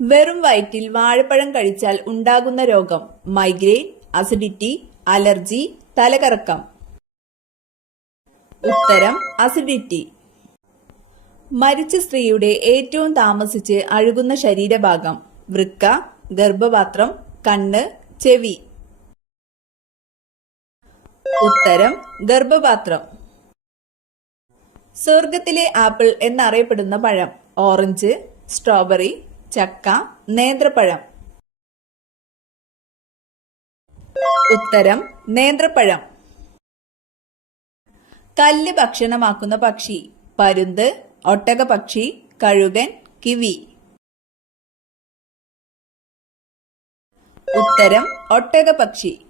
വെറും വയറ്റിൽ വാഴപ്പഴം കഴിച്ചാൽ ഉണ്ടാകുന്ന രോഗം മൈഗ്രെയിൻ, അസിഡിറ്റി, അലർജി, തലകറക്കം. ഉത്തരം അസിഡിറ്റി. മരിച്ച സ്ത്രീയുടെ ഏറ്റവും താമസിച്ച് അഴുകുന്ന ശരീരഭാഗം വൃക്ക, ഗർഭപാത്രം, കണ്ണ്, ചെവി. ഉത്തരം ഗർഭപാത്രം. സ്വർഗത്തിലെ ആപ്പിൾ എന്നറിയപ്പെടുന്ന പഴം ഓറഞ്ച്, സ്ട്രോബെറി, ചക്ക, നേന്ത്രപ്പഴം. ഉത്തരം നേന്ത്രപ്പഴം. കല്ല് ഭക്ഷണമാക്കുന്ന പക്ഷി പരുന്ത്, ഒട്ടകപക്ഷി, കഴുകൻ, കിവി. ഉത്തരം ഒട്ടകപക്ഷി.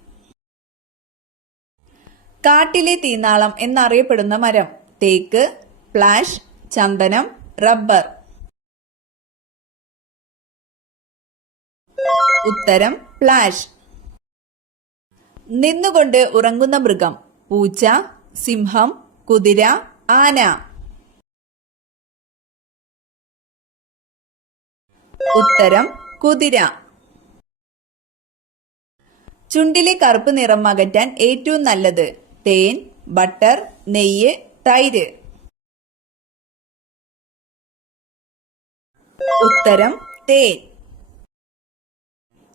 കാട്ടിലെ തീനാളം എന്നറിയപ്പെടുന്ന മരം തേക്ക്, പ്ലാഷ്, ചന്ദനം, റബ്ബർ. ഉത്തരം പ്ലാഷ്. നിന്നുകൊണ്ട് ഉറങ്ങുന്ന മൃഗം പൂച്ച, സിംഹം, കുതിര, ആന. ഉത്തരം കുതിര. ചുണ്ടിലെ കറുപ്പ് നിറം അകറ്റാൻ ഏറ്റവും നല്ലത് തേൻ, ബട്ടർ, നെയ്യ്, തൈര്. ഉത്തരം തേൻ.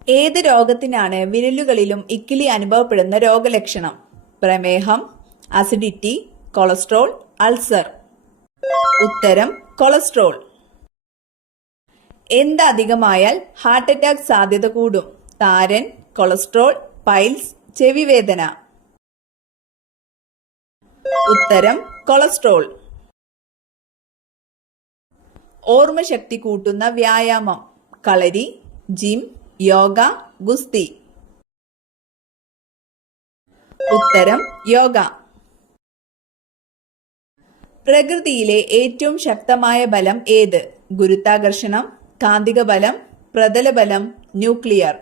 ഏത് രോഗത്തിനാണ് വിരലുകളിലും ഇക്കിളി അനുഭവപ്പെടുന്ന രോഗലക്ഷണം? പ്രമേഹം, അസിഡിറ്റി, കൊളസ്ട്രോൾ, അൾസർ. ഉത്തരം കൊളസ്ട്രോൾ. എന്തധികമായാൽ ഹാർട്ട് അറ്റാക്ക് സാധ്യത കൂടും? താരൻ, കൊളസ്ട്രോൾ, പൈൽസ്, ചെവിവേദന. ഉത്തരം കൊളസ്ട്രോൾ. ഓർമ്മശക്തി കൂട്ടുന്ന വ്യായാമം കളരി, ജിം, യോഗ, ഗുസ്തി. ഉത്തരം യോഗ. പ്രകൃതിയിലെ ഏറ്റവും ശക്തമായ ബലം ഏത്? ഗുരുത്വാകർഷണം, കാന്തിക ബലം, പ്രതലബലം, ന്യൂക്ലിയർ.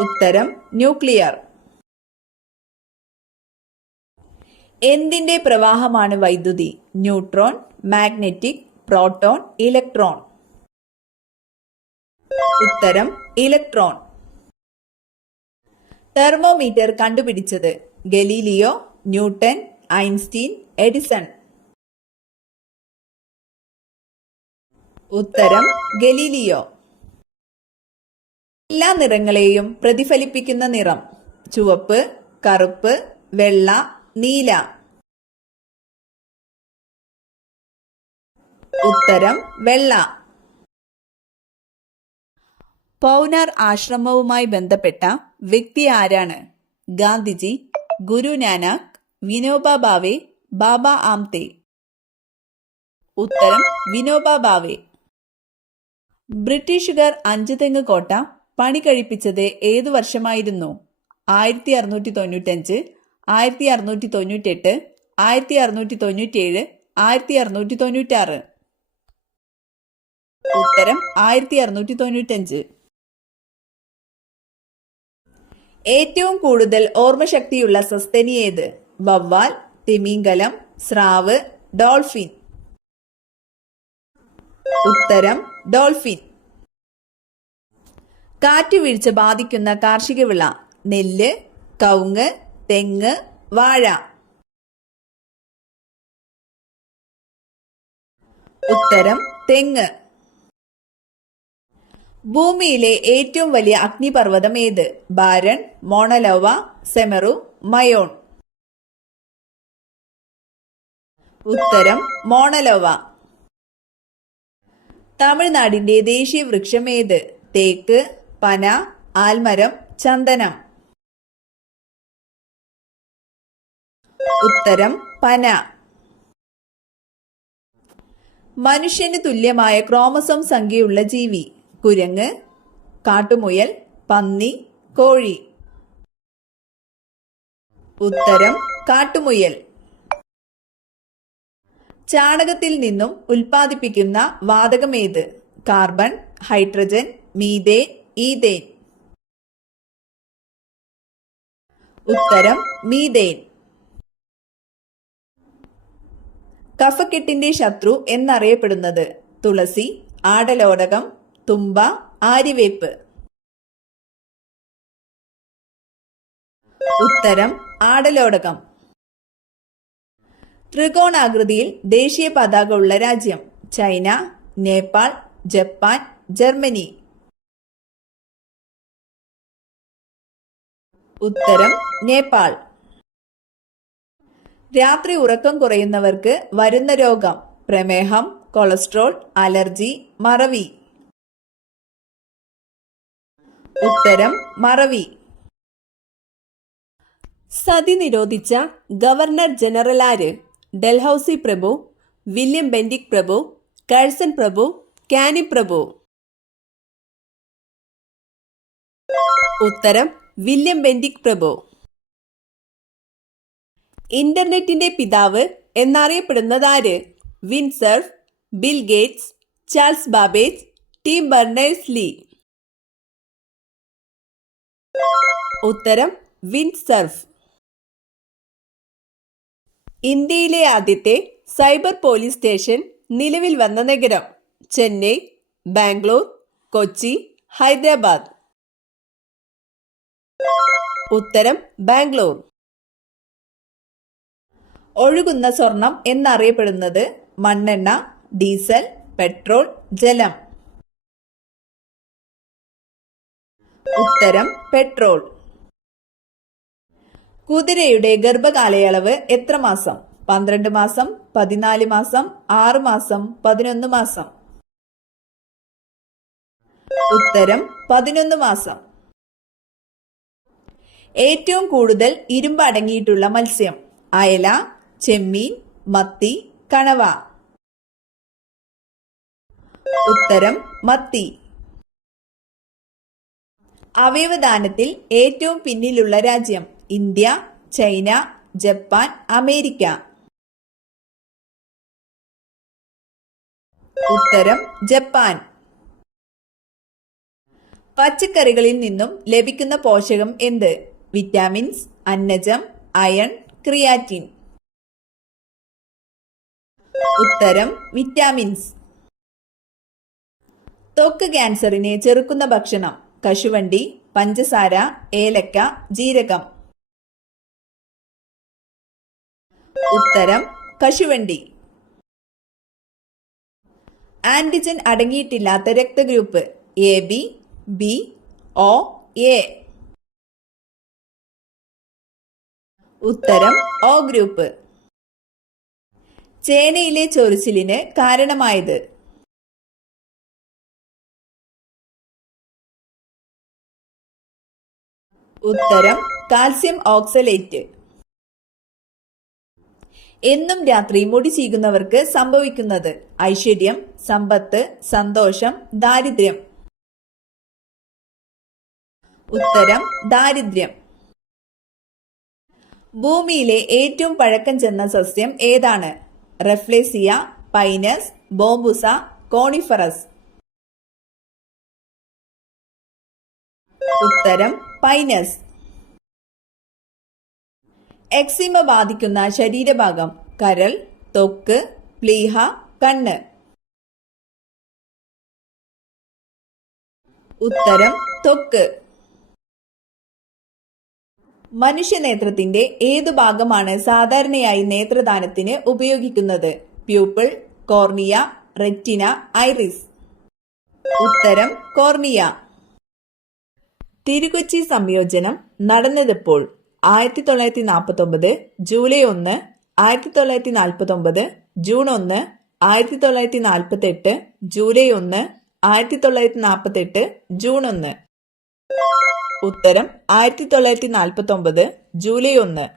ഉത്തരം ന്യൂക്ലിയർ. എന്തിന്റെ പ്രവാഹമാണ് വൈദ്യുതി? Neutron, magnetic, proton, electron. ഉത്തരം ഇലക്ട്രോൺ. തെർമോമീറ്റർ കണ്ടുപിടിച്ചത് ഗലീലിയോ, ന്യൂട്ടൺ, ഐൻസ്റ്റീൻ, എഡിസൺ. ഉത്തരം ഗലീലിയോ. എല്ലാ നിറങ്ങളെയും പ്രതിഫലിപ്പിക്കുന്ന നിറം ചുവപ്പ്, കറുപ്പ്, വെള്ള, നീല. ഉത്തരം വെള്ള. പൗനാർ ആശ്രമവുമായി ബന്ധപ്പെട്ട വ്യക്തി ആരാണ്? ഗാന്ധിജി, ഗുരു നാനാക്ക്, വിനോബ ഭാവെ, ബാബ ആംതെ. ഉത്തരം വിനോബ ഭാവെ. ബ്രിട്ടീഷുകാർ അഞ്ചുതെങ്ങ് കോട്ട പണി കഴിപ്പിച്ചത് ഏതു വർഷമായിരുന്നു? 1695, 1698, 1697, 1696. ഉത്തരം 1695. ഏറ്റവും കൂടുതൽ ഓർമ്മശക്തിയുള്ള സസ്തനി ഏത്? വവ്വാൽ, തിമിംഗലം, സ്രാവ്, ഡോൾഫിൻ. ഉത്തരം ഡോൾഫിൻ. കാറ്റുവീഴ്ച ബാധിക്കുന്ന കാർഷിക വിള നെല്ല്, കവുങ്ങ്, തെങ്ങ്, വാഴ. ഉത്തരം തെങ്ങ്. ഭൂമിയിലെ ഏറ്റവും വലിയ അഗ്നിപർവ്വതം ഏത്? ബാരൺ, മോണലോവ, സെമറു, മയോൺ. ഉത്തരം മോണലോവ. തമിഴ്നാടിന്റെ ദേശീയ വൃക്ഷം ഏത്? തേക്ക്, പന, ആൽമരം, ചന്ദനം. ഉത്തരം പന. മനുഷ്യന് തുല്യമായ ക്രോമസോം സംഖ്യയുള്ള ജീവി കുരങ്ങ്, കാട്ടുമുയൽ, പന്നി, കോഴി. ഉത്തരം കാട്ടുമുയൽ. ചാണകത്തിൽ നിന്നും ഉൽപ്പാദിപ്പിക്കുന്ന വാതകം ഏത്? Carbon, hydrogen, methane, ethane. ഉത്തരം മീഥേൻ. കഫക്കെട്ടിന്റെ ശത്രു എന്നറിയപ്പെടുന്നത് തുളസി, ആടലോടകം, തുമ്പ, ആര്യവേപ്പ്. ഉത്തരം ആടലോടകം. ത്രികോണാകൃതിയിൽ ദേശീയ പതാക ഉള്ള രാജ്യം? China, Nepal, Japan, Germany. ഉത്തരം നേപ്പാൾ. രാത്രി ഉറക്കം കുറയുന്നവർക്ക് വരുന്ന രോഗം? പ്രമേഹം, കൊളസ്ട്രോൾ, അലർജി, മറവി. ഉത്തരം മറവി. സതി നിരോധിച്ച ഗവർണർ ജനറൽ ആര്? ഡൽഹൌസി പ്രഭു, വില്യം ബെന്റിക് പ്രഭു, കഴ്സൺ പ്രഭു, കാനി പ്രഭു. ഉത്തരം വില്യം ബെന്റിക് പ്രഭു. ഇന്റർനെറ്റിന്റെ പിതാവ് എന്നറിയപ്പെടുന്നത് ആര്? Vint Cerf, Bill Gates, Charles Babbage, Tim Berners-Lee. ഉത്തരം വിൻസർഫ്. ഇന്ത്യയിലെ ആദ്യത്തെ സൈബർ പോലീസ് സ്റ്റേഷൻ നിലവിൽ വന്ന നഗരം? ചെന്നൈ, ബാംഗ്ലൂർ, കൊച്ചി, ഹൈദരാബാദ്. ഉത്തരം ബാംഗ്ലൂർ. ഒഴുകുന്ന സ്വർണം എന്നറിയപ്പെടുന്നത്? മണ്ണെണ്ണ, ഡീസൽ, പെട്രോൾ, ജലം. ഉത്തരം പെട്രോൾ. കുതിരയുടെ ഗർഭകാലയളവ് എത്ര മാസം? 12 മാസം, 14 മാസം, 6 മാസം, 11 മാസം. ഉത്തരം 11 മാസം. ഏറ്റവും കൂടുതൽ ഇരുമ്പ് അടങ്ങിയിട്ടുള്ള മത്സ്യം? അയല, ചെമ്മീൻ, മത്തി, കണവ. ഉത്തരം മത്തി. അവയവദാനത്തിൽ ഏറ്റവും പിന്നിലുള്ള രാജ്യം? India, China, Japan, America. ഉത്തരം ജപ്പാൻ. പച്ചക്കറികളിൽ നിന്നും ലഭിക്കുന്ന പോഷകം എന്ത്? വിറ്റാമിൻസ്, അന്നജം, അയൺ, ക്രിയാറ്റിൻ. ഉത്തരം വിറ്റാമിൻസ്. ത്വക്ക് ക്യാൻസറിനെ ചെറുക്കുന്ന ഭക്ഷണം? കശുവണ്ടി, പഞ്ചസാര, ഏലക്ക, ജീരകം. ഉത്തരം കശുവണ്ടി. ആന്റിജൻ അടങ്ങിയിട്ടില്ലാത്ത രക്തഗ്രൂപ്പ്? A B, B, O, A. ഉത്തരം ഒ ഗ്രൂപ്പ്. ചേനയിലെ ചൊറിച്ചിലിന് കാരണമായത്? ഉത്തരം കാൽസ്യം ഓക്സലേറ്റ്. എന്നും രാത്രി മുടി ചീകുന്നവർക്ക് സംഭവിക്കുന്നത്? ഐശ്വര്യം, സമ്പത്ത്, സന്തോഷം, ദാരിദ്ര്യം. ഉത്തരം ദാരിദ്ര്യം. ഭൂമിയിലെ ഏറ്റവും പഴക്കം ചെന്ന സസ്യം ഏതാണ്? റെഫ്ലേസിയ, പൈനസ്, ബോംബുസ, കോണിഫറസ്. ഉത്തരം പൈനസ്. എക്സിമ ബാധിക്കുന്ന ശരീരഭാഗം? കരൾ, ത്വക്ക്, പ്ലീഹ, കണ്ണ്. ഉത്തരം ത്വക്ക്. മനുഷ്യനേത്രത്തിന്റെ ഏതു ഭാഗമാണ് സാധാരണയായി നേത്രദാനത്തിന് ഉപയോഗിക്കുന്നത്? Pupil, cornea, retina, iris. ഉത്തരം കോർണിയ. തിരുകൊച്ചി സംയോജനം നടന്നതെപ്പോൾ? 1949 ജൂലൈ 1, 1949 ജൂൺ 1, 1948 ജൂലൈ 1, 1948 ജൂൺ 1. ഉത്തരം 1949 ജൂലൈ 1.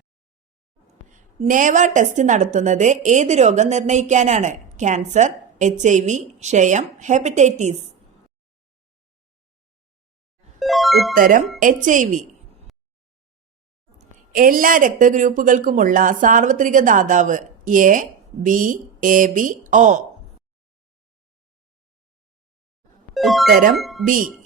നേവ ടെസ്റ്റ് നടത്തുന്നത് ഏത് രോഗം നിർണയിക്കാനാണ്? ക്യാൻസർ, HIV, ക്ഷയം, ഹെപ്പറ്റൈറ്റിസ്. ഉത്തരം HIV. എല്ലാ രക്തഗ്രൂപ്പുകൾക്കുമുള്ള സാർവത്രിക ദാതാവ്? A, B, AB, O. ഉത്തരം ബി.